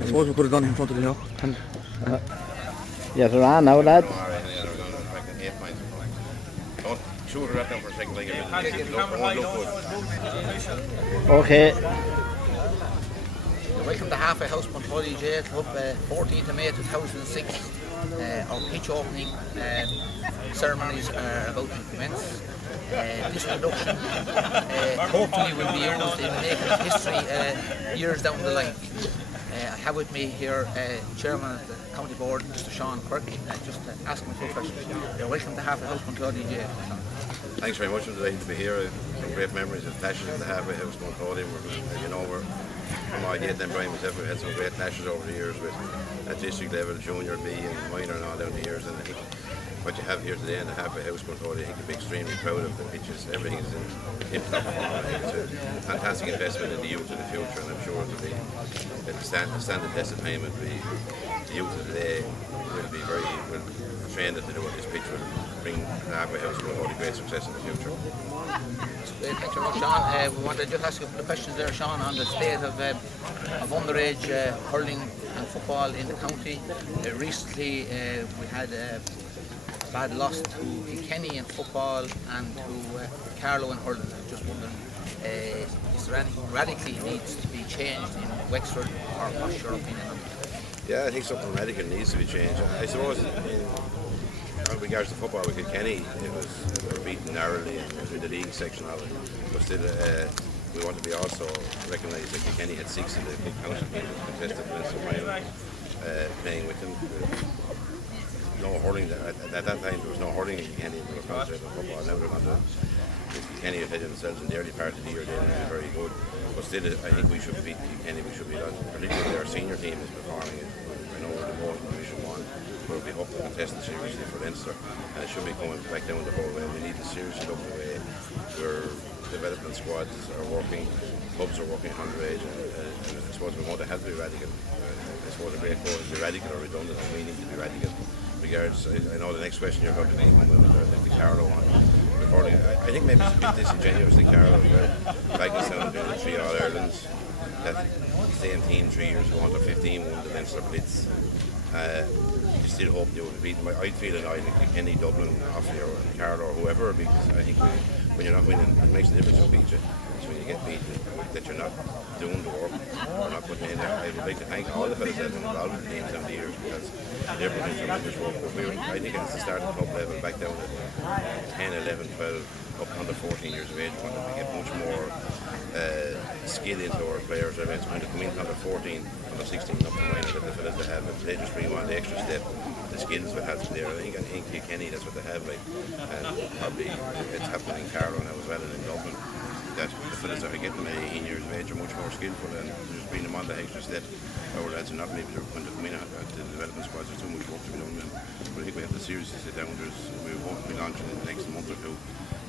I suppose we could have done in front of the now. Yes, we're on now, lads. Don't shoot her right down for a second like Okay. Welcome to Halfway House Bunclody GAA Club, 14th of May 2006. Our pitch opening ceremonies are about to commence. This production hopefully will be used in making history years down the line. I have with me here Chairman of the County Board, Mr. Sean Quirk, just to ask him a few questions. Welcome to Halfway House Bunclody GAA. Thanks very much. I'm delighted to be here. Some great memories of clashes in the Halfway House Bunclody. As you know, from my date then Brian myself, we had some great clashes over the years with at district level, junior, B and minor and all down the years. And I think what you have here today in the Halfway House Bunclody, I think you'll be extremely proud of the pitches. Everything is in top form. I think it's a fantastic investment in the youth of the future, and I'm sure it'll stand the test of time. The youth of today will be very trained to do what this pitch will bring the Halfway House Bunclody great success in the future. Thank you very much, Sean. We wanted to just ask you a couple of questions there, Sean, on the state of underage hurling and football in the county. Recently we had a bad loss to Kenny in football and to Carlow in hurling. I'm just wondering, is there anything radically needs to be changed in Wexford, or what's your opinion on it? Yeah, I think something radical needs to be changed. I suppose in regards to football with Kenny, we were beaten narrowly in the league section of it, but still we want to be also recognised that Kenny had 6 in the council games contested in the final, playing with them. No hurling at that time. There was no hurling in Kenny. There was concentrated on football. Now they're going to Kenny have had themselves in the early part of the year. They're doing very good, but still I think we should beat Kenny. We should be done. Particularly our senior team is performing. I know we're the most in Division 1. We'll be up to contest the seriously for Leinster, and it should be coming back down the whole way. We need to seriously look the way where development squads are working, clubs are working underage, and I suppose we want to have to be radical. I suppose the great quote is be radical or redundant, and we need to be radical. Regards, I know the next question you're going to be with the Carlow one. I think maybe it's a bit disingenuous the Carlow like us down doing the 3 All-Irelands, that same team 3 years ago under 15 won the Leinster Blitz. You still hope they would beat them. I'd feel annoyed like Kenny, Dublin, Offaly or Carlow or whoever, because I think when you're not winning, it makes a difference who beats you. So when you get beaten, that you're not doing the work or not putting in there. I would like to thank all the fellas that have been involved in the teams over the years, because they're putting tremendous work. I think it's the start of the club level, back down at 10, 11, 12, up under 14 years of age, we want to get much more skill into our players. I mean, it's going to come in under 14, under 16, up to minor, that the fellas that have it, they just bring on the extra step. The skills we have there, I think Kenny, that's what they have, like, and probably it's happening in Carlow now as well, and in Dublin, that the fellas that are getting at 18 years of age are much more skillful, and just bring them on the extra step. Our lads are not maybe they're going to come in at the development squads. There's too much work to be done, but I think we have to seriously sit down. We won't be launching in the next month or two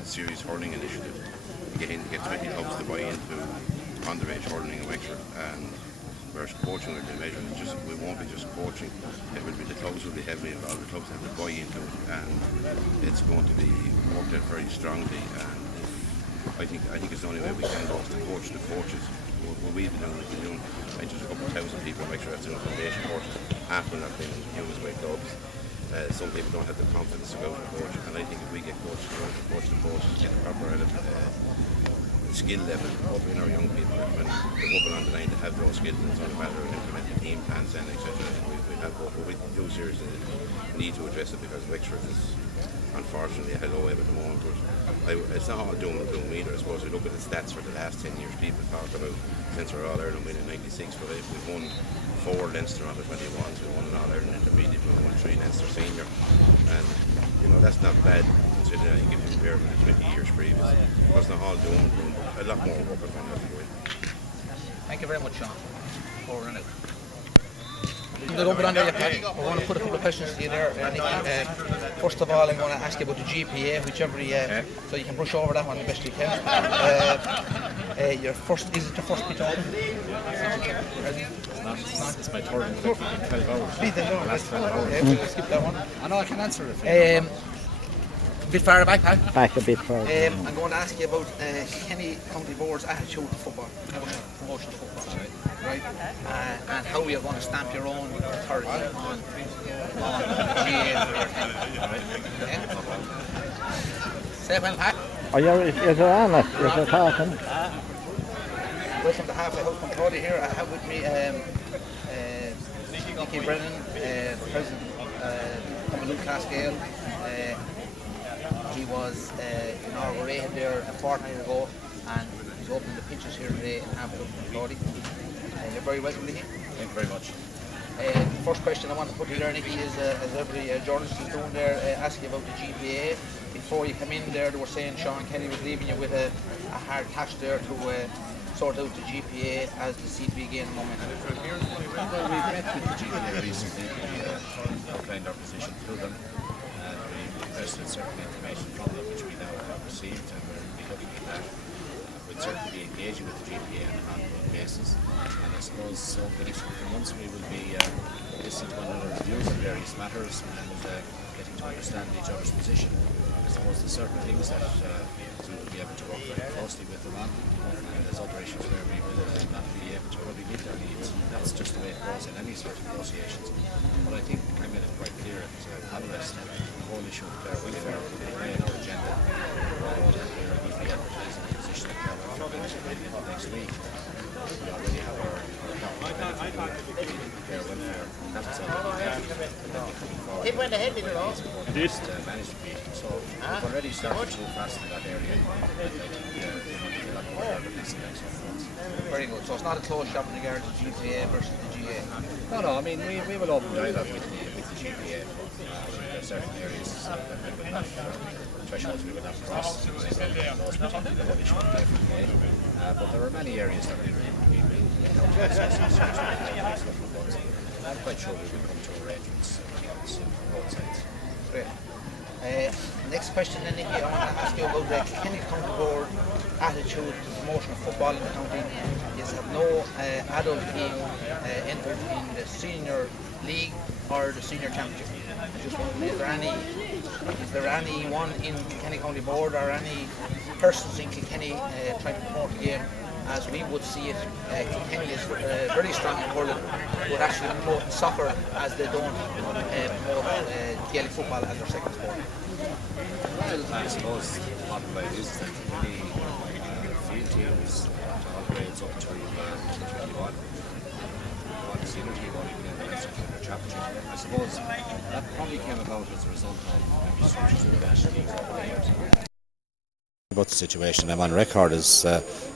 a serious hurling initiative, get 20 clubs to buy into underage hurling in Wexford, and whereas coaching will be measured. We won't be just coaching. It will be the clubs will be heavily involved. The clubs have to buy into it, and it's going to be worked out very strongly. And I think it's the only way we can go to coach the coaches. What we've been doing, I just a couple of thousand people, make sure that's doing foundation courses. Half of them have been used by clubs. Some people don't have the confidence to go to coach, and I think if we get coaches to coach the coaches, get the proper skill level up in our young people, when they're open on the line to have those skills, and it's only a matter of implementing team plans and etc. We have both, but we do seriously need to address it, because Wexford is unfortunately at a low ebb at the moment. But it's not all doom and gloom either. I suppose we look at the stats for the last 10 years, people talk about since we're All-Ireland win in '96, but we've won 4 Leinster under 21s, we won an All-Ireland intermediate, we won 3 Leinster senior, and that's not bad considering I think if you compare with the 20 years previous. It's not all doom and gloom, but a lot more work is going to have to go in. Thank you very much, Sean. Over and out. We're going to put a couple of questions to you there. First of all, I'm going to ask you about the GPA, whichever so you can brush over that one the best you can. Is it your first pitch open? It's my third in 12 hours. Last 12 hours. Okay, we'll skip that one. I know I can answer it. bit far back, Pat. Back a bit further. I'm going to ask you about Kenny County Board's attitude to football, promotion of football, right? And how you're going to stamp your own authority on GAA for your team. Yeah? Say it well, Pat. Oh, you're on it. You're talking. Welcome to Halfway House Bunclody here. I have with me Nicky Brennan, President of the Class GAA. He was inaugurated there a fortnight ago, and he's opening the pitches here today in Halfway House Bunclody. You're very welcome to him. Thank you very much. First question I want to put to you there, Nicky, is as every journalist is doing there, asking about the GPA. Before you come in there, they were saying Sean Kelly was leaving you with a hard task there to sort out the GPA as the CP gained momentum. Well, we met with the GAA recently. We outlined our position to them, and we requested certain information from them, which we now have received, and we'll be looking at that. We'll certainly be engaging with the GPA on an ongoing basis, and I suppose over the next couple of months we will be listening to one another's views on various matters and getting to understand each other's position. I suppose there's certain things that we will be able to work very closely with them on, and there's other issues where we will not be able to probably meet their needs. That's just the way it goes in any sort of negotiations. But I think I made it quite clear at Alvarez that the whole issue of player welfare will be high on our agenda. We'll be advertising the position of player welfare by the end of next week. We already have our player welfare. That's It went ahead, did it all? management meeting. So we've already started to move fast in that area. And I think we'll be a lot more organized in the next few months. Very good. So it's not a closed shop in regard to GPA versus the GA. No, I mean, we will open dialogue with the GPA. There are certain areas that we will not, thresholds we will not cross. Those particular issue of FFA. But there are many areas that we will discuss in the next couple of months. I'm quite sure we will come to arrangements soon on both sides. Great. Next question then, Nicky, I want to ask you about the Kenny County Board attitude to promotion of football in the county. You have no adult team entered in the senior league or the senior championship. I just wonder, is there anyone in Kenny County Board or any persons in Kilkenny trying to promote the game? As we would see it, Kilkenny is very strong in hurling, but actually promote soccer as they don't promote Gaelic football as their second sport. Well, I suppose the bottom line is that many field teams all grades up to 21. One senior team only playing the rest of the championship. I suppose that probably came about as a result of maybe structures in the national league over the years. About the situation, I'm on record as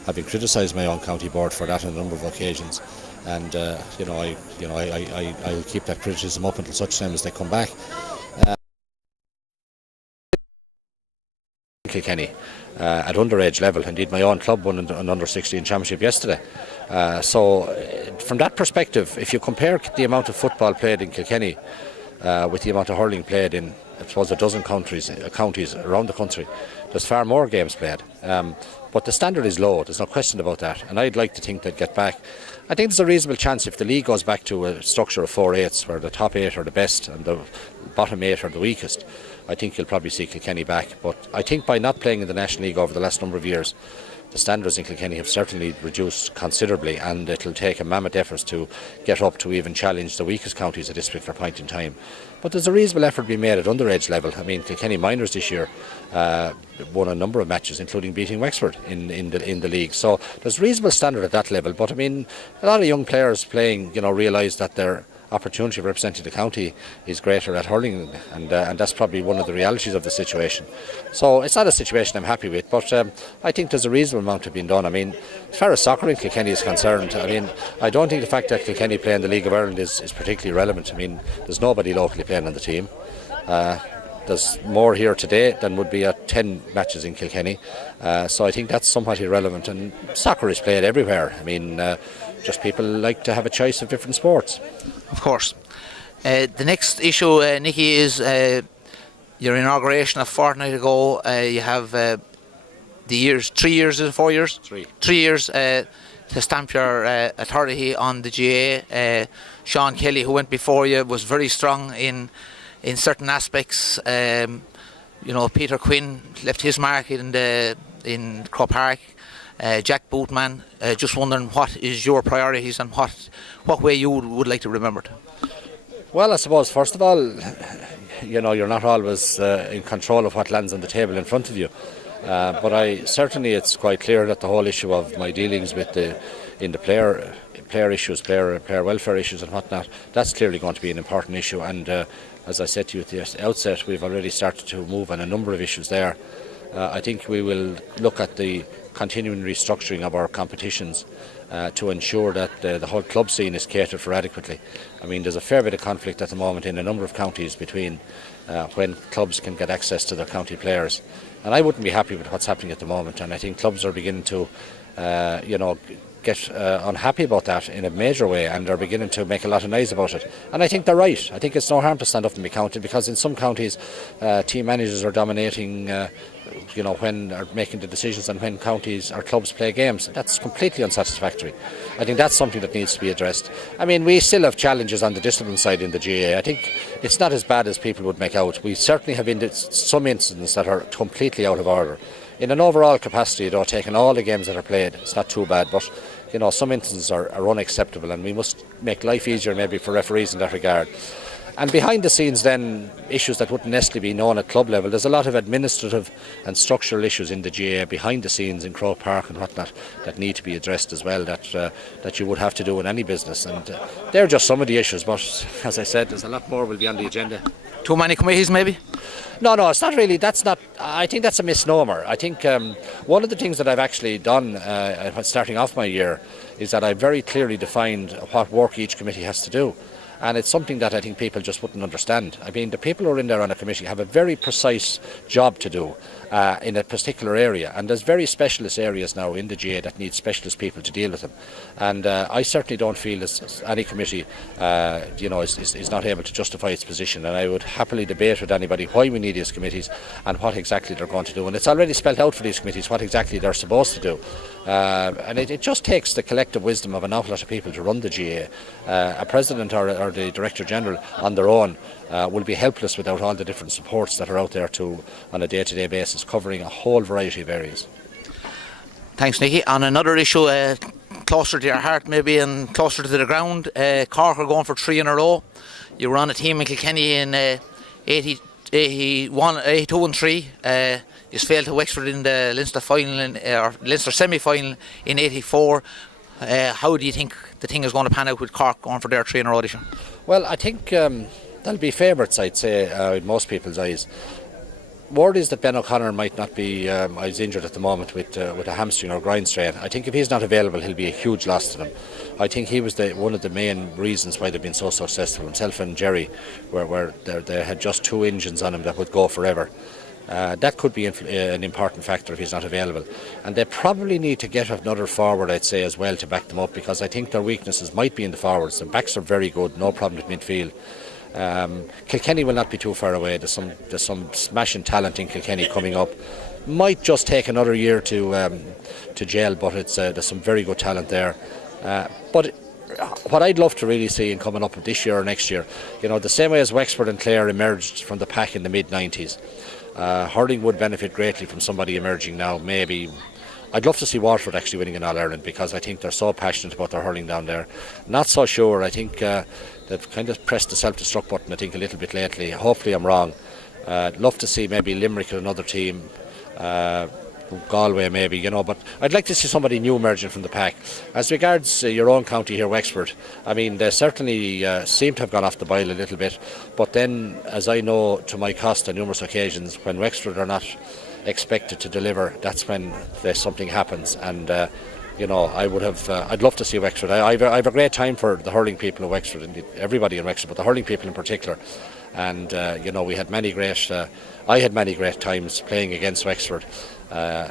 having criticised my own county board for that on a number of occasions, and I will keep that criticism up until such time as they come back. Kilkenny at underage level. Indeed, my own club won an under-16 championship yesterday. So from that perspective, if you compare the amount of football played in Kilkenny with the amount of hurling played in, I suppose, a dozen counties around the country, there's far more games played. But the standard is low, there's no question about that, and I'd like to think they'd get back. I think there's a reasonable chance if the league goes back to a structure of 4/8s where the top 8 are the best and the bottom 8 are the weakest. I think you'll probably see Kilkenny back, but I think by not playing in the National League over the last number of years, the standards in Kilkenny have certainly reduced considerably, and it'll take a mammoth effort to get up to even challenge the weakest counties at this particular point in time. But there's a reasonable effort being made at underage level. I mean, Kilkenny Minors this year won a number of matches, including beating Wexford in the league. So there's reasonable standard at that level. But I mean, a lot of young players playing, realise that their opportunity of representing the county is greater at hurling, and that's probably one of the realities of the situation. So it's not a situation I'm happy with, but I think there's a reasonable amount to be done. I mean, as far as soccer in Kilkenny is concerned, I mean, I don't think the fact that Kilkenny play in the League of Ireland is particularly relevant. I mean, there's nobody locally playing on the team. There's more here today than would be at 10 matches in Kilkenny, so I think that's somewhat irrelevant, and soccer is played everywhere. I mean, just people like to have a choice of different sports. Of course. The next issue, Nicky, is your inauguration a fortnight ago. You have the years, 3 years, is it 4 years? 3. 3 years to stamp your authority on the GAA. Sean Kelly, who went before you, was very strong in certain aspects. Peter Quinn left his mark in Croke Park. Jack Bootman, just wondering what is your priorities and what way you would like to remember it? Well, I suppose first of all, you're not always in control of what lands on the table in front of you. But it's quite clear that the whole issue of my dealings with the player issues, player welfare issues and whatnot, that's clearly going to be an important issue. And as I said to you at the outset, we've already started to move on a number of issues there. I think we will look at the continuing restructuring of our competitions to ensure that the whole club scene is catered for adequately. I mean, there's a fair bit of conflict at the moment in a number of counties between when clubs can get access to their county players. And I wouldn't be happy with what's happening at the moment. And I think clubs are beginning to, get unhappy about that in a major way, and are beginning to make a lot of noise about it. And I think they're right. I think it's no harm to stand up and be counted, because in some counties team managers are dominating when are making the decisions on when counties or clubs play games. That's completely unsatisfactory. I think that's something that needs to be addressed. I mean, we still have challenges on the discipline side in the GAA. I think it's not as bad as people would make out. We certainly have some incidents that are completely out of order. In an overall capacity, though, taking all the games that are played, it's not too bad, but some instances are unacceptable, and we must make life easier maybe for referees in that regard. And behind the scenes then, issues that wouldn't necessarily be known at club level, there's a lot of administrative and structural issues in the GAA behind the scenes in Croke Park and whatnot that need to be addressed as well, that you would have to do in any business. And they're just some of the issues, but as I said, there's a lot more will be on the agenda. Too many committees maybe? No, it's not really. I think that's a misnomer. I think one of the things that I've actually done starting off my year is that I very clearly defined what work each committee has to do. And it's something that I think people just wouldn't understand. I mean, the people who are in there on a committee have a very precise job to do in a particular area. And there's very specialist areas now in the GAA that need specialist people to deal with them. And I certainly don't feel as any committee, is not able to justify its position. And I would happily debate with anybody why we need these committees and what exactly they're going to do. And it's already spelled out for these committees what exactly they're supposed to do. And it just takes the collective wisdom of an awful lot of people to run the GAA. A president or the Director General on their own will be helpless without all the different supports that are out there on a day-to-day basis, covering a whole variety of areas. Thanks, Nicky. On another issue, closer to your heart maybe and closer to the ground, Cork are going for 3 in a row. You were on a team in Kilkenny in 82 and 3. You failed to Wexford in the Leinster final or Leinster semi-final in 84. How do you think the thing is going to pan out with Cork going for their 3 in a row this year? Well, I think they'll be favourites, I'd say, in most people's eyes. Word is that Ben O'Connor might not be he's injured at the moment with a hamstring or groin strain. I think if he's not available, he'll be a huge loss to them. I think he was one of the main reasons why they've been so successful. Himself and Jerry, where they had just 2 engines on him that would go forever. That could be an important factor if he's not available. And they probably need to get another forward, I'd say, as well to back them up, because I think their weaknesses might be in the forwards. The backs are very good, no problem at midfield. Kilkenny will not be too far away. There's some smashing talent in Kilkenny coming up. Might just take another year to gel, but there's some very good talent there. But what I'd love to really see in coming up this year or next year, the same way as Wexford and Clare emerged from the pack in the mid-90s, hurling would benefit greatly from somebody emerging now. Maybe I'd love to see Waterford actually winning in All-Ireland, because I think they're so passionate about their hurling down there. Not so sure. I think they've kind of pressed the self-destruct button, I think, a little bit lately. Hopefully I'm wrong. I'd love to see maybe Limerick or another team, Galway maybe, but I'd like to see somebody new emerging from the pack. As regards your own county here, Wexford, I mean, they certainly seem to have gone off the boil a little bit, but then, as I know to my cost on numerous occasions, when Wexford are not expected to deliver, that's when something happens. And I'd love to see Wexford. I have a great time for the hurling people of Wexford, and everybody in Wexford, but the hurling people in particular. And we had I had many great times playing against Wexford.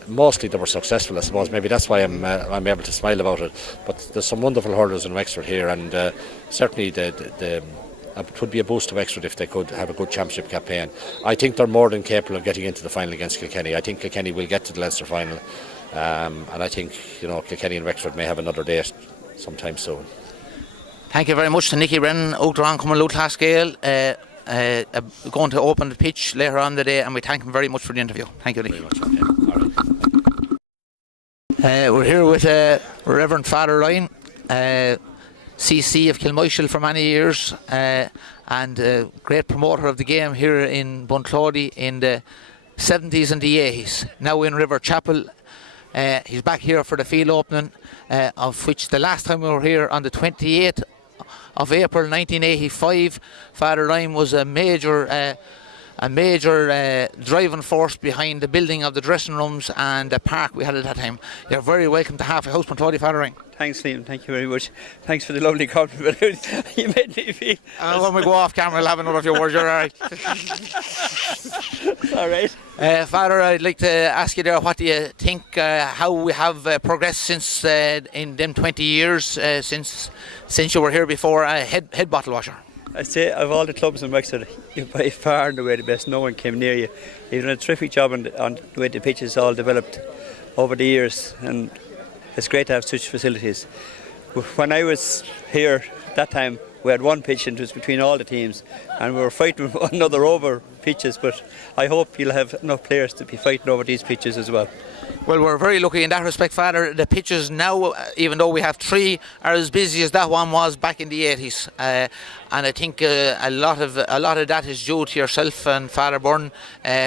Mostly they were successful, I suppose. Maybe that's why I'm able to smile about it. But there's some wonderful hurlers in Wexford here, and certainly it would be a boost to Wexford if they could have a good championship campaign. I think they're more than capable of getting into the final against Kilkenny. I think Kilkenny will get to the Leinster final, and I think Kilkenny and Wexford may have another date sometime soon. Thank you very much to Nicky Brennan, Oakdron, Cumberland Class Gael. going to open the pitch later on the day, and we thank him very much for the interview. Thank you, Lee. Very much. All right. We're here with Reverend Father Ryan, CC of Kilmoishel for many years, and great promoter of the game here in Bunclody in the 70s and the 80s. Now in River Chapel. He's back here for the field opening, of which the last time we were here on the 28th of April 1985, Father Ryan was a major driving force behind the building of the dressing rooms and the park we had at that time. You're very welcome to Halfway House Bunclody, Father Ryan. Thanks, Liam. Thank you very much. Thanks for the lovely compliment. You made me feel. When we go off camera, we'll have another few words. You're all right. All right. Father, I'd like to ask you there, what do you think, how we have progressed since in them 20 years since you were here before, head bottle washer? I'd say of all the clubs in Wexford, you're by far and away the best. No one came near you. You've done a terrific job on the way the pitches all developed over the years, and it's great to have such facilities. When I was here that time, we had one pitch and it was between all the teams, and we were fighting one another over pitches, but I hope you'll have enough players to be fighting over these pitches as well. Well, we're very lucky in that respect, Father. The pitches now, even though we have 3, are as busy as that one was back in the 80s, and I think a lot of that is due to yourself and Father Byrne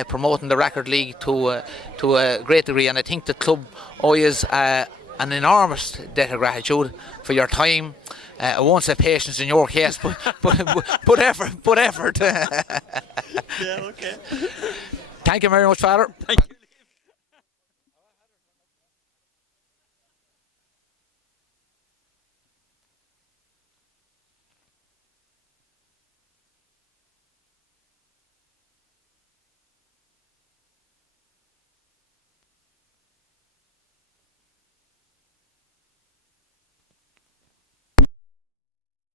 promoting the Record League to a great degree, and I think the club owes an enormous debt of gratitude for your time. I won't say patience in your case, but effort. Yeah, okay. Thank you very much, Father. Thank you.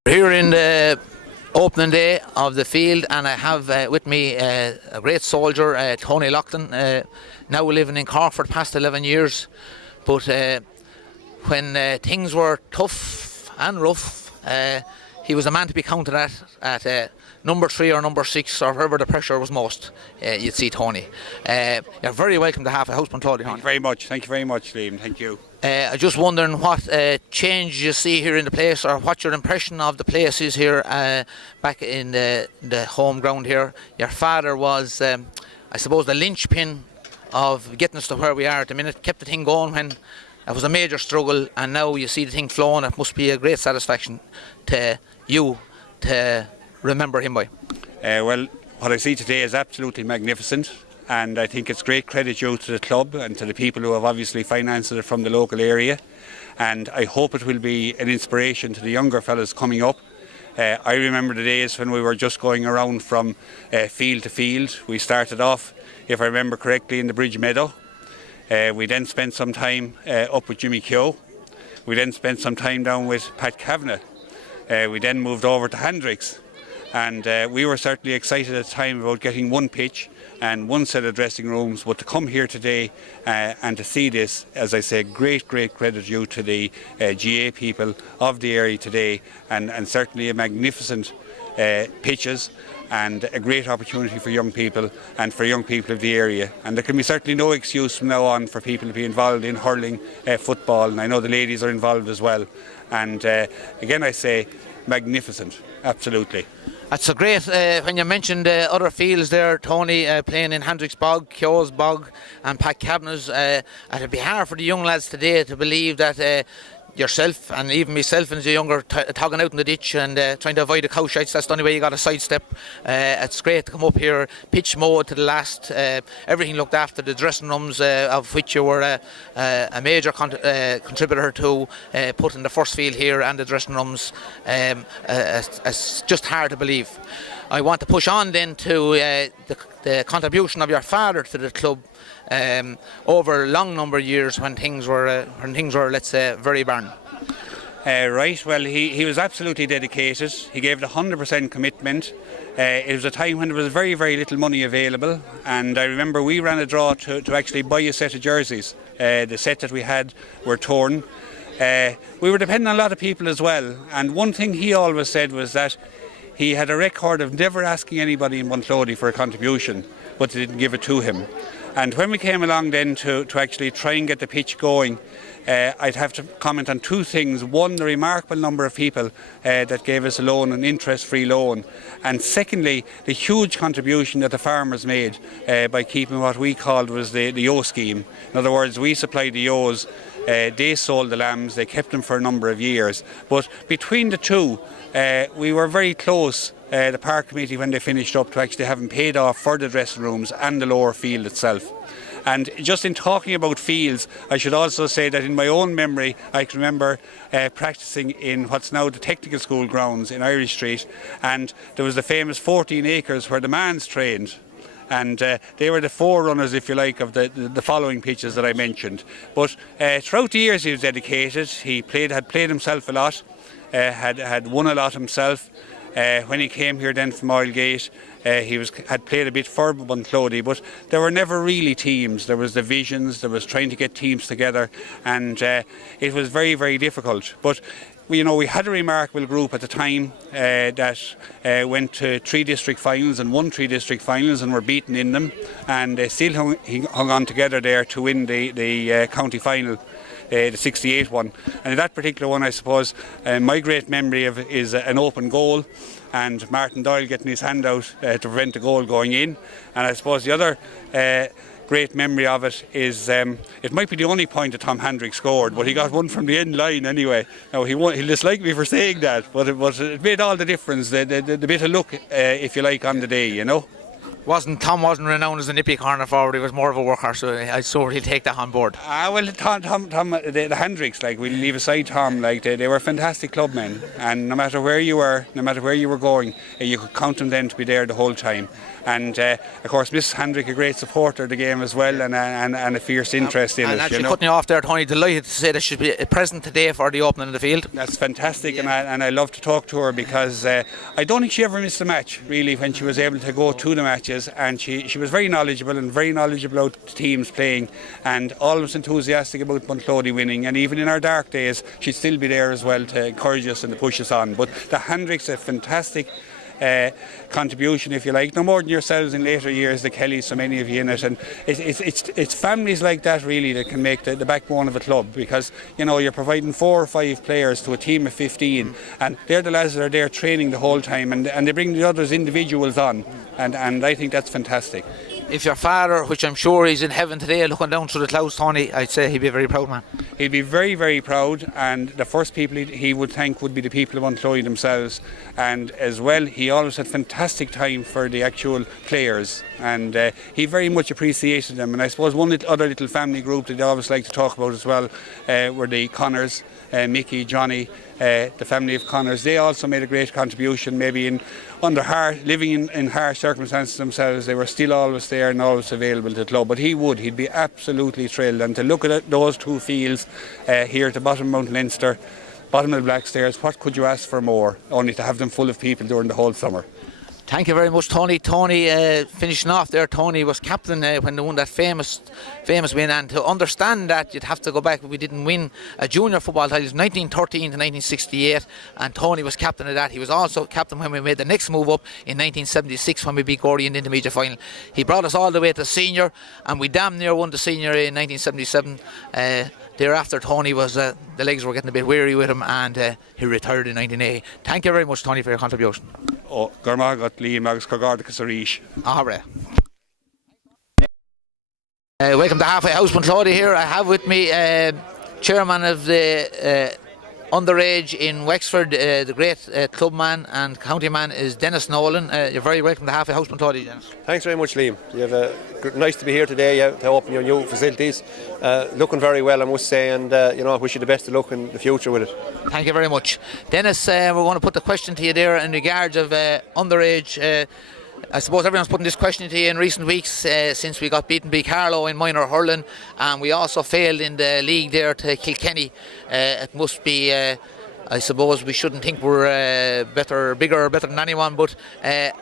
Here in the opening day of the field, and I have with me a great soldier, Tony Loughlin, now living in Cork for the past 11 years, but when things were tough and rough, he was a man to be counted at number 3 or number 6, or wherever the pressure was most. You'd see Tony. You're very welcome to Halfway House Bunclody. Thank you very much. Thank you very much, Liam. Thank you. I'm just wondering what change you see here in the place, or what your impression of the place is here back in the home ground here. Your father was, I suppose, the linchpin of getting us to where we are at the minute, kept the thing going when it was a major struggle, and now you see the thing flowing. It must be a great satisfaction to you to remember him by. Well, what I see today is absolutely magnificent, and I think it's great credit due to the club and to the people who have obviously financed it from the local area, and I hope it will be an inspiration to the younger fellas coming up. I remember the days when we were just going around from field to field. We started off, if I remember correctly, in the Bridge Meadow. We then spent some time up with Jimmy Keogh. We then spent some time down with Pat Kavanagh. We then moved over to Hendricks, and we were certainly excited at the time about getting one pitch and one set of dressing rooms, but to come here today and to see this, as I say, great credit due to the GAA people of the area today, and certainly a magnificent pitches and a great opportunity for young people and for young people of the area. And there can be certainly no excuse from now on for people to be involved in hurling, football, and I know the ladies are involved as well. And again I say, magnificent, absolutely. That's so great. When you mentioned other fields there, Tony, playing in Hendricks Bog, Keogh's Bog and Pat Kavanagh's, it'd be hard for the young lads today to believe that yourself and even myself as a younger togging out in the ditch and trying to avoid the cow shites, that's the only way you got to sidestep. It's great to come up here, pitch mode to the last, everything looked after, the dressing rooms of which you were a major contributor to putting the first field here and the dressing rooms. It's just hard to believe. I want to push on then to the contribution of your father to the club over a long number of years when things were let's say very barren. Right, well he was absolutely dedicated. He gave it 100% commitment. It was a time when there was very little money available, and I remember we ran a draw to actually buy a set of jerseys. The set that we had were torn. We were depending on a lot of people as well, and one thing he always said was that he had a record of never asking anybody in Bunclody for a contribution, but they didn't give it to him. And when we came along then to actually try and get the pitch going, I'd have to comment on two things. One, the remarkable number of people that gave us a loan, an interest-free loan. And secondly, the huge contribution that the farmers made by keeping what we called was the O scheme. In other words, we supplied the O's, they sold the lambs, they kept them for a number of years. But between the two, we were very close, the park committee, when they finished up, to actually having paid off for the dressing rooms and the lower field itself. And just in talking about fields, I should also say that in my own memory, I can remember practising in what's now the technical school grounds in Irish Street, and there was the famous 14 acres where the man's trained. And they were the forerunners, if you like, of the following pitches that I mentioned. But throughout the years he was dedicated. He had played himself a lot, had won a lot himself. When he came here then from Oilgate, he had played a bit for Bunclody, but there were never really teams. There was divisions, there was trying to get teams together, and it was very, very difficult. But we had a remarkable group at the time that went to 3 district finals and won 3 district finals and were beaten in them, and they still hung on together there to win the county final. The 68 one, and in that particular one, I suppose my great memory of is an open goal and Martin Doyle getting his hand out to prevent the goal going in. And I suppose the other great memory of it is it might be the only point that Tom Hendrick scored, but he got one from the end line anyway. Now he'll dislike me for saying that, but it made all the difference, the bit of luck, if you like, on the day, Tom wasn't renowned as a nippy corner forward, he was more of a worker, so I saw he'll take that on board. Well, Tom, the Hendricks, we'll leave aside Tom, they were fantastic clubmen, and no matter where you were going, you could count them then to be there the whole time. And of course, Mrs. Hendrick, a great supporter of the game as well, and a fierce interest in it. And actually cutting you off there, Tony, delighted to say that she'll be present today for the opening of the field. That's fantastic, yeah. and I love to talk to her because I don't think she ever missed a match, really, when she was able to go to the matches, and she was very knowledgeable about teams playing, and always enthusiastic about Bunclody winning, and even in our dark days, she'd still be there as well to encourage us and to push us on. But the Hendricks, a fantastic contribution, if you like, no more than yourselves in later years, the Kellys, so many of you in it, and it's families like that really that can make the backbone of a club, because you're providing 4 or 5 players to a team of 15, and they're the lads that are there training the whole time, and they bring the others individuals on, and I think that's fantastic. If your father, which I'm sure he's in heaven today looking down through the clouds, Tony, I'd say he'd be a very proud man. He'd be very, very proud, and the first people he would thank would be the people of Bunclody themselves. And as well, he always had fantastic time for the actual players, and he very much appreciated them. And I suppose one other little family group that I always like to talk about as well were the Connors, Mickey, Johnny, the family of Connors. They also made a great contribution, maybe living in harsh circumstances themselves. They were still always there and always available to the club. But he'd be absolutely thrilled. And to look at those 2 fields here at the bottom of Mount Leinster, bottom of the Blackstairs, what could you ask for more? Only to have them full of people during the whole summer. Thank you very much, Tony. Tony, finishing off there, Tony was captain when they won that famous win, and to understand that you'd have to go back. We didn't win a junior football title. It was 1913 to 1968, and Tony was captain of that. He was also captain when we made the next move up in 1976 when we beat Gordy in the intermediate final. He brought us all the way to senior, and we damn near won the senior in 1977. Thereafter, Tony was the legs were getting a bit weary with him, and he retired in 1980. Thank you very much, Tony, for your contribution. Gormagat Liam agus Cogardicus Arish. All right. Welcome to Halfway House Bunclody here. I have with me chairman of the underage in Wexford, the great clubman and county man is Dennis Nolan. You're very welcome to Halfway House Bunclody, Dennis. Thanks very much, Liam. You have nice to be here today to open your new facilities. Looking very well, I must say, and I wish you the best of luck in the future with it. Thank you very much. Dennis, we're going to put the question to you there in regards of underage. I suppose everyone's putting this question to you in recent weeks since we got beaten by Carlow in minor hurling, and we also failed in the league there to Kilkenny. It must be, I suppose we shouldn't think we're bigger or better than anyone, but it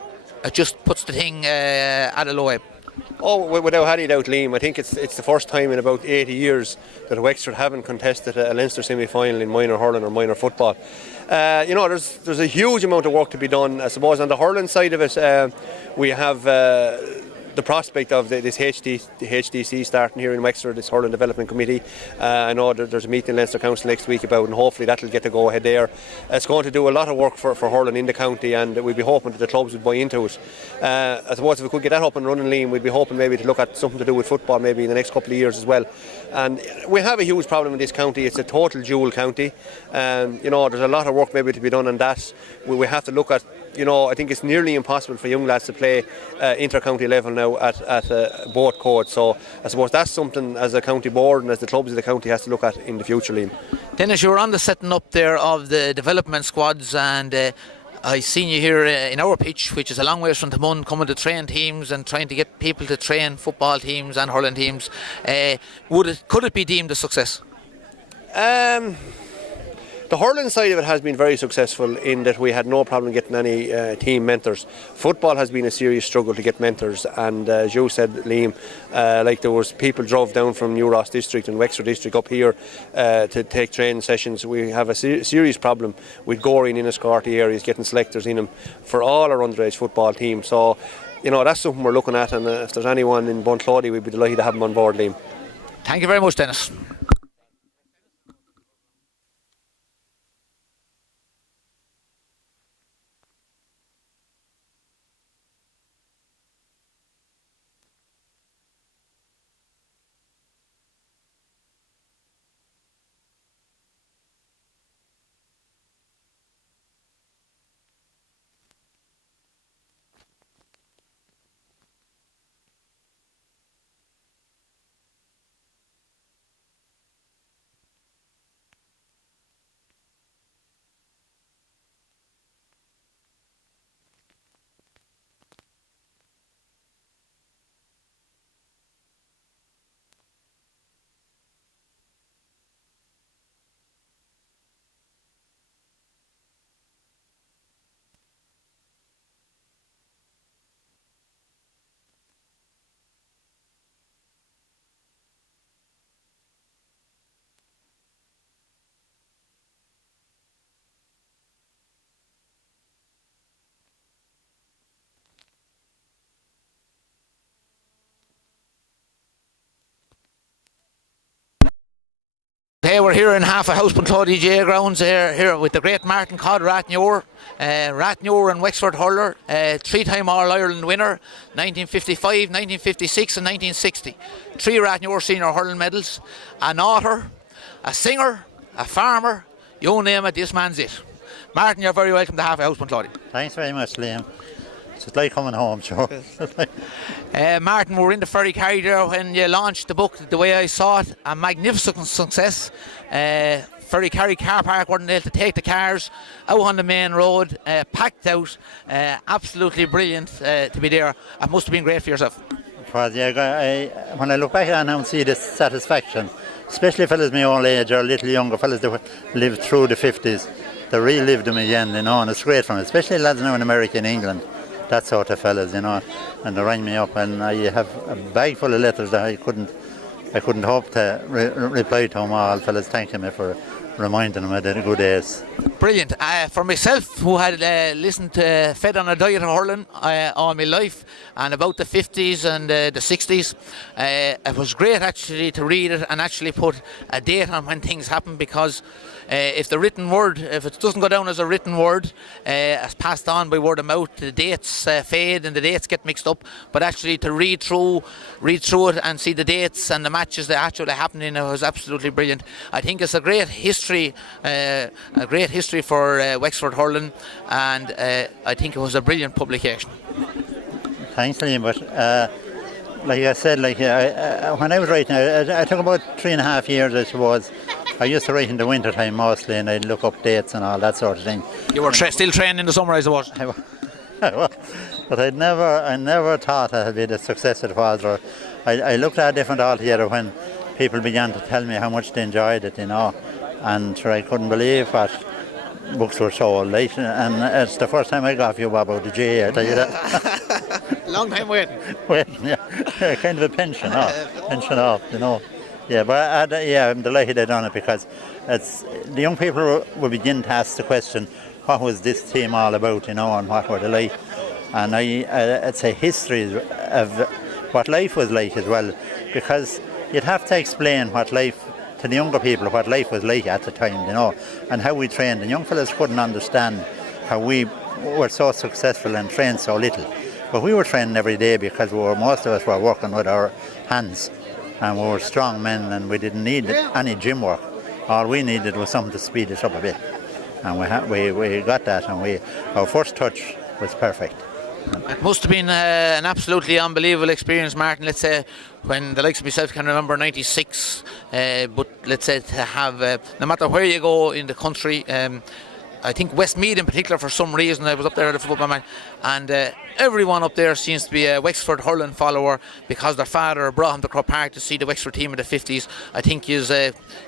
just puts the thing at a low ebb. Oh, without any doubt, Liam. I think it's the first time in about 80 years that Wexford haven't contested a Leinster semi-final in minor hurling or minor football. You know, there's a huge amount of work to be done. I suppose on the hurling side of it, we have the prospect of this HDC starting here in Wexford, this Hurling Development Committee. I know there's a meeting in Leinster Council next week about, and hopefully that'll get the go ahead there. It's going to do a lot of work for hurling in the county, and we'd be hoping that the clubs would buy into it. I suppose if we could get that up and running, Liam, we'd be hoping maybe to look at something to do with football maybe in the next couple of years as well. And we have a huge problem in this county. It's a total dual county. You know, there's a lot of work maybe to be done on that. We have to look at, you know, I think it's nearly impossible for young lads to play inter-county level now at both codes. So I suppose that's something as a county board and as the clubs of the county has to look at in the future, Liam. Dennis, you were on the setting up there of the development squads, and I seen you here in our pitch, which is a long way from Timon, coming to train teams and trying to get people to train football teams and hurling teams. Could it be deemed a success? The hurling side of it has been very successful in that we had no problem getting any team mentors. Football has been a serious struggle to get mentors, and as you said, Liam, like there was people drove down from New Ross District and Wexford District up here to take training sessions. We have a serious problem with Gorey and Inniscarty areas getting selectors in them for all our underage football team. So, you know, that's something we're looking at, and if there's anyone in Bunclody, we'd be delighted to have them on board, Liam. Thank you very much, Dennis. Hey, we're here in Halfway House Bunclody GAA grounds here with the great Martin Codd Rathnure, Rathnure and Wexford hurler, three-time All-Ireland winner, 1955, 1956 and 1960. 3 Rathnure senior hurling medals, an author, a singer, a farmer, you name it, this man's it. Martin, you're very welcome to Halfway House Bunclody. Thanks very much, Liam. It's like coming home, sure. Martin, we're in the Ferry Carry there when you launched the book. The way I saw it, a magnificent success. Ferry Carry car park weren't able to take the cars out on the main road, packed out, absolutely brilliant to be there. It must have been great for yourself. It was, yeah. When I look back on it and see the satisfaction, especially fellas my own age or a little younger fellas that lived through the 50s, they relived them again, you know, and it's great for them, especially lads now in America and England. That sort of fellas, you know, and they rang me up, and I have a bag full of letters that I couldn't hope to reply to them all. Fellas thanking me for reminding them of the good days. Brilliant. For myself, who had fed on a diet of hurling all my life, and about the 50s and the 60s, it was great actually to read it and actually put a date on when things happen, because if the written word, if it doesn't go down as a written word, as passed on by word of mouth, the dates fade and the dates get mixed up. But actually to read through it and see the dates and the matches that actually happened in it was absolutely brilliant. I think it's a great history for Wexford hurling, and I think it was a brilliant publication. Thanks, Liam. But like I said, when I was writing, I took about 3.5 years, I suppose. I used to write in the winter time mostly, and I'd look up dates and all that sort of thing. You were still training in the summer, I suppose. But I never thought I'd be the success it was. Or I looked at it different altogether when people began to tell me how much they enjoyed it, you know, and sure, I couldn't believe what books were sold. And it's the first time I got a few about the GAA, I tell you that. Long time waiting. Yeah. Kind of a pension off, you know. Yeah, but I'm delighted they done it because the young people will begin to ask the question, what was this team all about, and what were they like? And it's a history of what life was like as well, because you'd have to explain what life to the younger people, what life was like at the time, and how we trained. And young fellas couldn't understand how we were so successful and trained so little. But we were training every day because most of us were working with our hands, and we were strong men, and we didn't need any gym work. All we needed was something to speed us up a bit, and we got that, and our first touch was perfect. It must have been an absolutely unbelievable experience, Martin. Let's say when the likes of myself can remember '96, but let's say to have no matter where you go in the country. I think Westmeath in particular, for some reason, I was up there at a football match, and everyone up there seems to be a Wexford hurling follower because their father brought him to Croke Park to see the Wexford team in the 50s. I think he's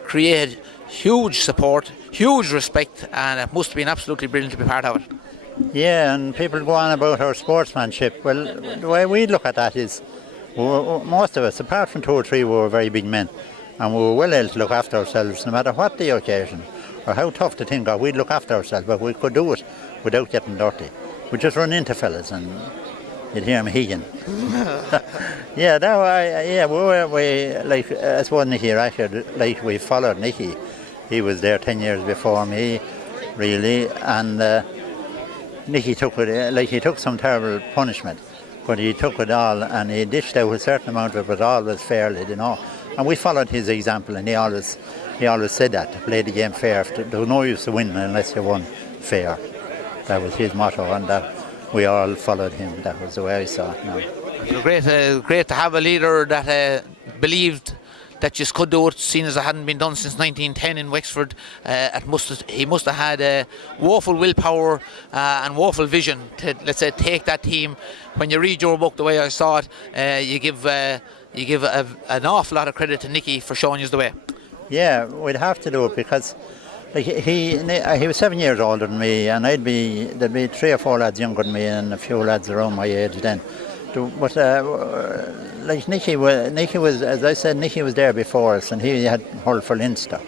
created huge support, huge respect, and it must have been absolutely brilliant to be part of it. Yeah, and people go on about our sportsmanship. Well, the way we look at that is, most of us, apart from 2 or 3, we were very big men, and we were well able to look after ourselves no matter what the occasion or how tough to think of. We'd look after ourselves, but we could do it without getting dirty. We'd just run into fellas and you'd hear them heaving. We like, as one Nicky Rashford, like we followed Nicky. He was there 10 years before me, really, and Nicky took it, he took some terrible punishment, but he took it all and he dished out a certain amount of it, but always fairly, And we followed his example, and he always said that, to play the game fair. There's no use to win unless you won fair. That was his motto, and that we all followed him. That was the way I saw it now. It's great to have a leader that believed that you could do it, seeing as it hadn't been done since 1910 in Wexford. He must have had woeful willpower and woeful vision to, let's say, take that team. When you read your book the way I saw it, you give an awful lot of credit to Nicky for showing you the way. Yeah, we'd have to do it because he was 7 years older than me, and there'd be 3 or 4 lads younger than me and a few lads around my age then. But Nicky was, as I said, Nicky was there before us, and he had hurled for Leinster,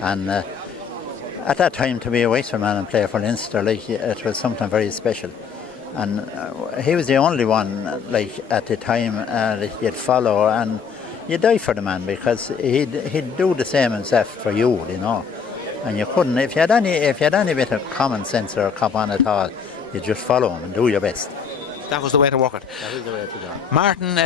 and at that time to be a Wexford man and play for Leinster, it was something very special. And he was the only one, at the time, that you'd follow, and you'd die for the man because he'd do the same himself for you, And you couldn't, if you had any bit of common sense or cop on at all, you'd just follow him and do your best. That was the way to work it. That was the way to do it. Martin,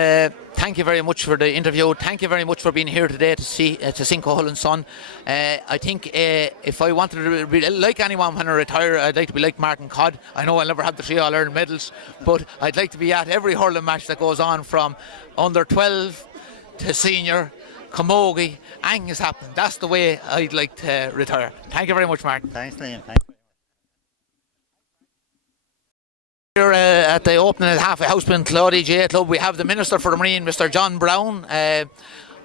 thank you very much for the interview. Thank you very much for being here today to see Cinco Hull and Son. I think if I wanted to be like anyone when I retire, I'd like to be like Martin Codd. I know I'll never have the 3 All-Ireland medals, but I'd like to be at every hurling match that goes on from under 12 to senior, camogie, anything is happening. That's the way I'd like to retire. Thank you very much, Martin. Thanks, Liam. Thanks. Here at the opening of Halfway House Bunclody GAA Club, we have the Minister for the Marine, Mr. John Brown.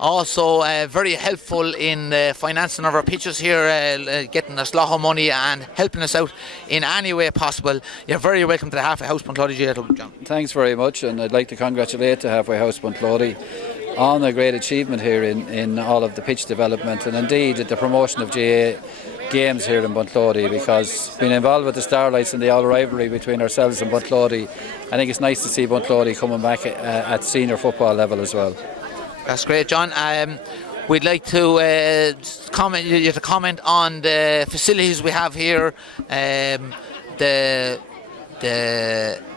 Also very helpful in financing of our pitches here, getting us a lot of money and helping us out in any way possible. You're very welcome to the Halfway House Bunclody GAA Club, John. Thanks very much, and I'd like to congratulate the Halfway House Bunclody on a great achievement here in all of the pitch development, and indeed the promotion of GAA games here in Bunclody, because being involved with the Starlights and the all rivalry between ourselves and Bunclody, I think it's nice to see Bunclody coming back at senior football level as well. That's great, John. We'd like to comment on the facilities we have here, the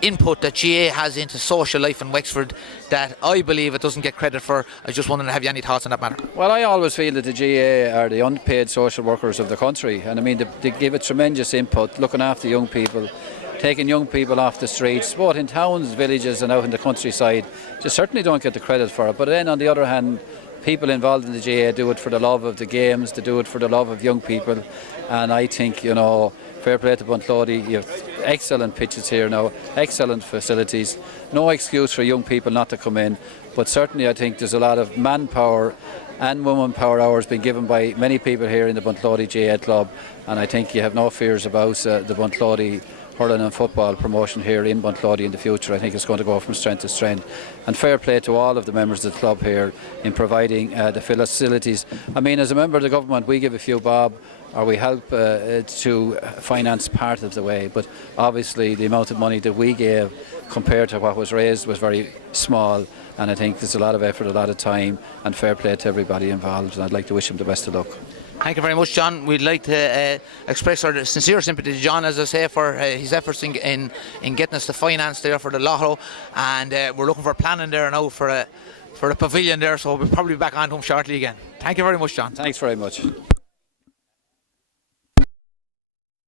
input that GAA has into social life in Wexford that I believe it doesn't get credit for. I just wondering, have you any thoughts on that matter? Well, I always feel that the GAA are the unpaid social workers of the country, and I mean they give a tremendous input, looking after young people, taking young people off the streets, both in towns, villages and out in the countryside. Just certainly don't get the credit for it. But then on the other hand, people involved in the GAA do it for the love of the games, they do it for the love of young people, and I think, fair play to Bunclody. You have excellent pitches here now, excellent facilities. No excuse for young people not to come in, but certainly I think there's a lot of manpower and woman power hours being given by many people here in the Bunclody GAA Club, and I think you have no fears about the Bunclody hurling and football promotion here in Bunclody in the future. I think it's going to go from strength to strength. And fair play to all of the members of the club here in providing the facilities. I mean, as a member of the government, we give a few bob, or we help to finance part of the way, but obviously the amount of money that we gave compared to what was raised was very small, and I think there's a lot of effort, a lot of time, and fair play to everybody involved, and I'd like to wish him the best of luck. Thank you very much, John. We'd like to express our sincere sympathy to John, as I say, for his efforts in getting us the finance there for the lotto, and we're looking for planning there now for a pavilion there, so we'll probably be back on to him shortly again. Thank you very much, John. Thanks very much.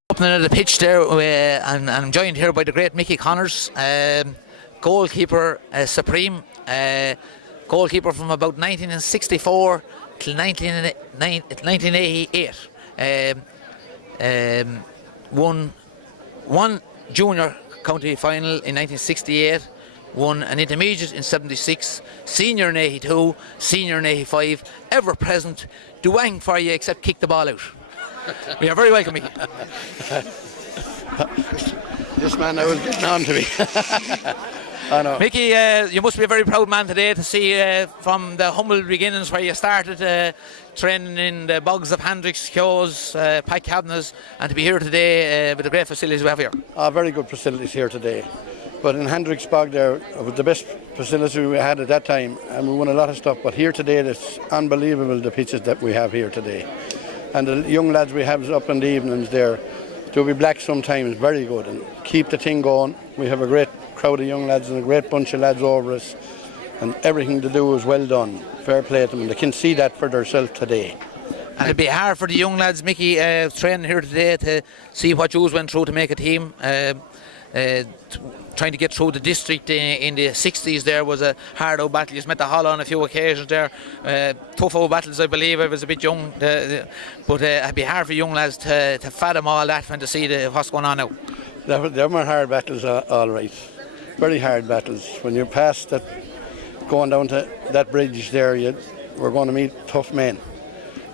Opening of the pitch there, and I'm joined here by the great Mickey Connors, goalkeeper supreme, goalkeeper from about 1964 till 1988. Won one junior county final in 1968, won an intermediate in 76, senior in 82, senior in 85, ever present, doing for you except kick the ball out. We are very welcome, Mickey. This man now is getting on to me. I know. Mickey, you must be a very proud man today to see from the humble beginnings where you started training in the bogs of Hendricks, Kyo's, Pack Cabinets, and to be here today with the great facilities we have here. Very good facilities here today. But in Hendricks Bog there, it was the best facility we had at that time, and we won a lot of stuff. But here today, it's unbelievable, the pitches that we have here today. And the young lads we have up in the evenings there, they'll be black sometimes, very good, and keep the thing going. We have a great crowd of young lads and a great bunch of lads over us, and everything to do is well done. Fair play to them, and they can see that for themselves today. And it'd be hard for the young lads, Mickey, training here today to see what you went through to make a team. Trying to get through the district in the 60s there was a hard old battle. You met the Hollow on a few occasions there. Tough old battles, I believe. I was a bit young, but it'd be hard for young lads to fathom all that and to see what's going on now. Them were hard battles, all right. Very hard battles. When you're past that, going down to that bridge there, we're going to meet tough men.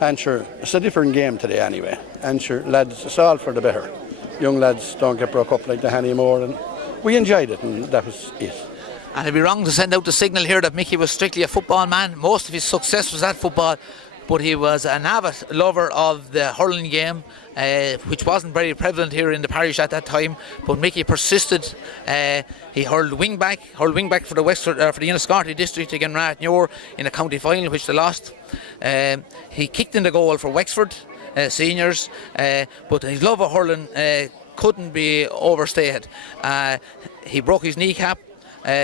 And sure, it's a different game today anyway. And sure, lads, it's all for the better. Young lads don't get broke up like that anymore, and we enjoyed it, and that was it. And it'd be wrong to send out the signal here that Mickey was strictly a football man. Most of his success was at football, but he was an avid lover of the hurling game, which wasn't very prevalent here in the parish at that time. But Mickey persisted. He hurled wing back for the Wexford, for the Enniscorthy district against Rathnure in a county final, which they lost. He kicked in the goal for Wexford seniors, but his love of hurling couldn't be overstated. He broke his kneecap,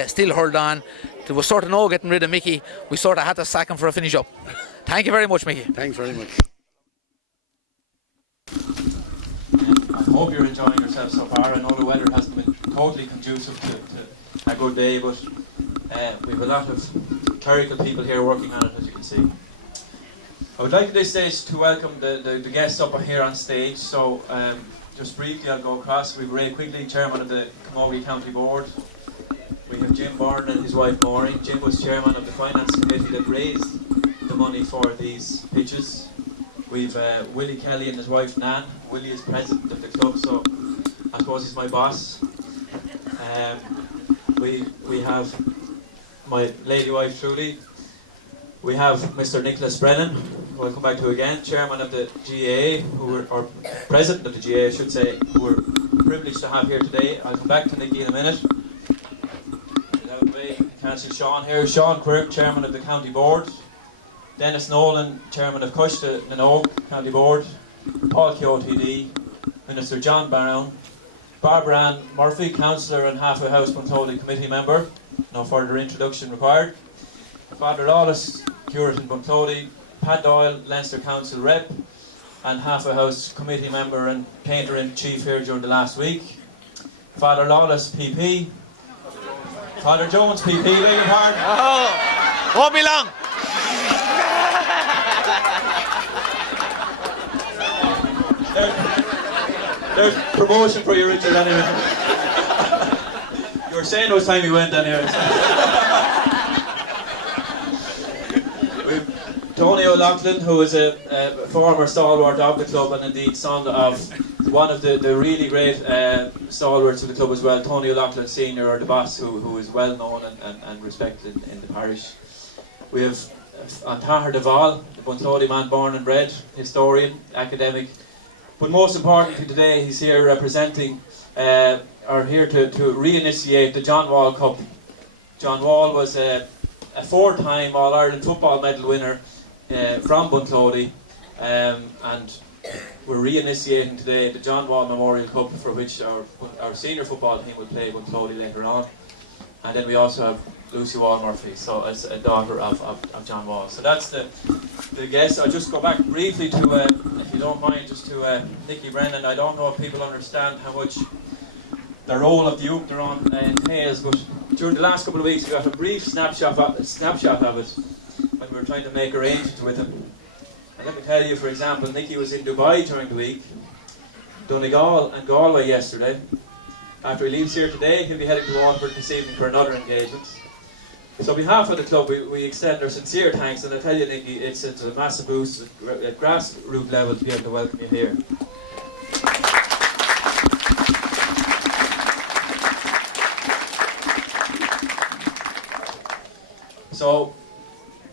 still hurled on. There was sort of no getting rid of Mickey. We sort of had to sack him for a finish up. Thank you very much, Mickey. Thanks very much. I hope you're enjoying yourself so far. I know the weather hasn't been totally conducive to a good day, but we have a lot of clerical people here working on it, as you can see. I would like at this stage to welcome the guests up here on stage. So just briefly I'll go across. We have Ray Quigley, Chairman of the Camogie County Board. We have Jim Byrne and his wife Maureen. Jim was Chairman of the Finance Committee that raised the money for these pitches. We've Willie Kelly and his wife Nan. Willie is president of the club, so I suppose he's my boss. We have my lady wife Trudy. We have Mr. Nicholas Brennan, who I'll come back to again, Chairman of the GAA, or President of the GAA, I should say, who we're privileged to have here today. I'll come back to Nicky in a minute. Councillor Sean here, Sean Quirk, Chairman of the County Board, Dennis Nolan, Chairman of Cushta Nanogue County Board, Paul Keogh TD, Minister John Brown, Barbara Ann Murphy, Councillor and Halfway House Bunclody Committee Member, no further introduction required, Father Lawless, Curate in Bunclody, Pat Doyle, Leinster Council Rep, and Halfway House Committee Member and Painter-in-Chief here during the last week, Father Lawless PP, Father Jones PP, beg your pardon. Oh, won't be long. There's promotion for you, Richard, anyway. You were saying those time you went anyway. We've Tony O'Loughlin, who is a former stalwart of the club and indeed son of one of the really great stalwarts of the club as well, Tony O'Loughlin Senior, or the boss, who is well known and respected in the parish. We have Tahir Deval, the Bunclody man, born and bred, historian, academic. But most importantly today, he's here representing, or here to reinitiate the John Wall Cup. John Wall was a 4-time All-Ireland football medal winner from Bunclody, and we're reinitiating today the John Wall Memorial Cup, for which our senior football team will play Bunclody later on. And then we also have Lucy Wall Murphy, so as a daughter of John Wall. So that's the guest. I'll just go back briefly to, if you don't mind, just to Nicky Brennan. I don't know if people understand how much the role of the youth they're on entails, but during the last couple of weeks we got a brief snapshot of it when we were trying to make arrangements with him. And let me tell you, for example, Nicky was in Dubai during the week, Donegal and Galway yesterday. After he leaves here today, he'll be heading to Waterford this evening for another engagement. So on behalf of the club, we extend our sincere thanks, and I tell you, Nicky, it's a massive boost at grassroots level to be able to welcome you here. So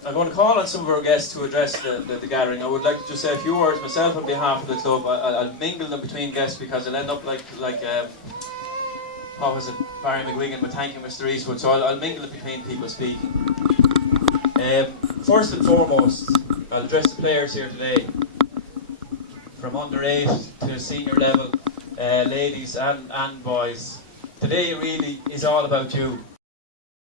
I'm going to call on some of our guests to address the gathering. I would like to just say a few words myself on behalf of the club. I'll mingle them between guests because it'll end up like what was it, Barry McGuigan, but thank you, Mr. Eastwood. So I'll mingle it between people speaking. First and foremost, I'll address the players here today, from under 8 to senior level, ladies and boys. Today really is all about you.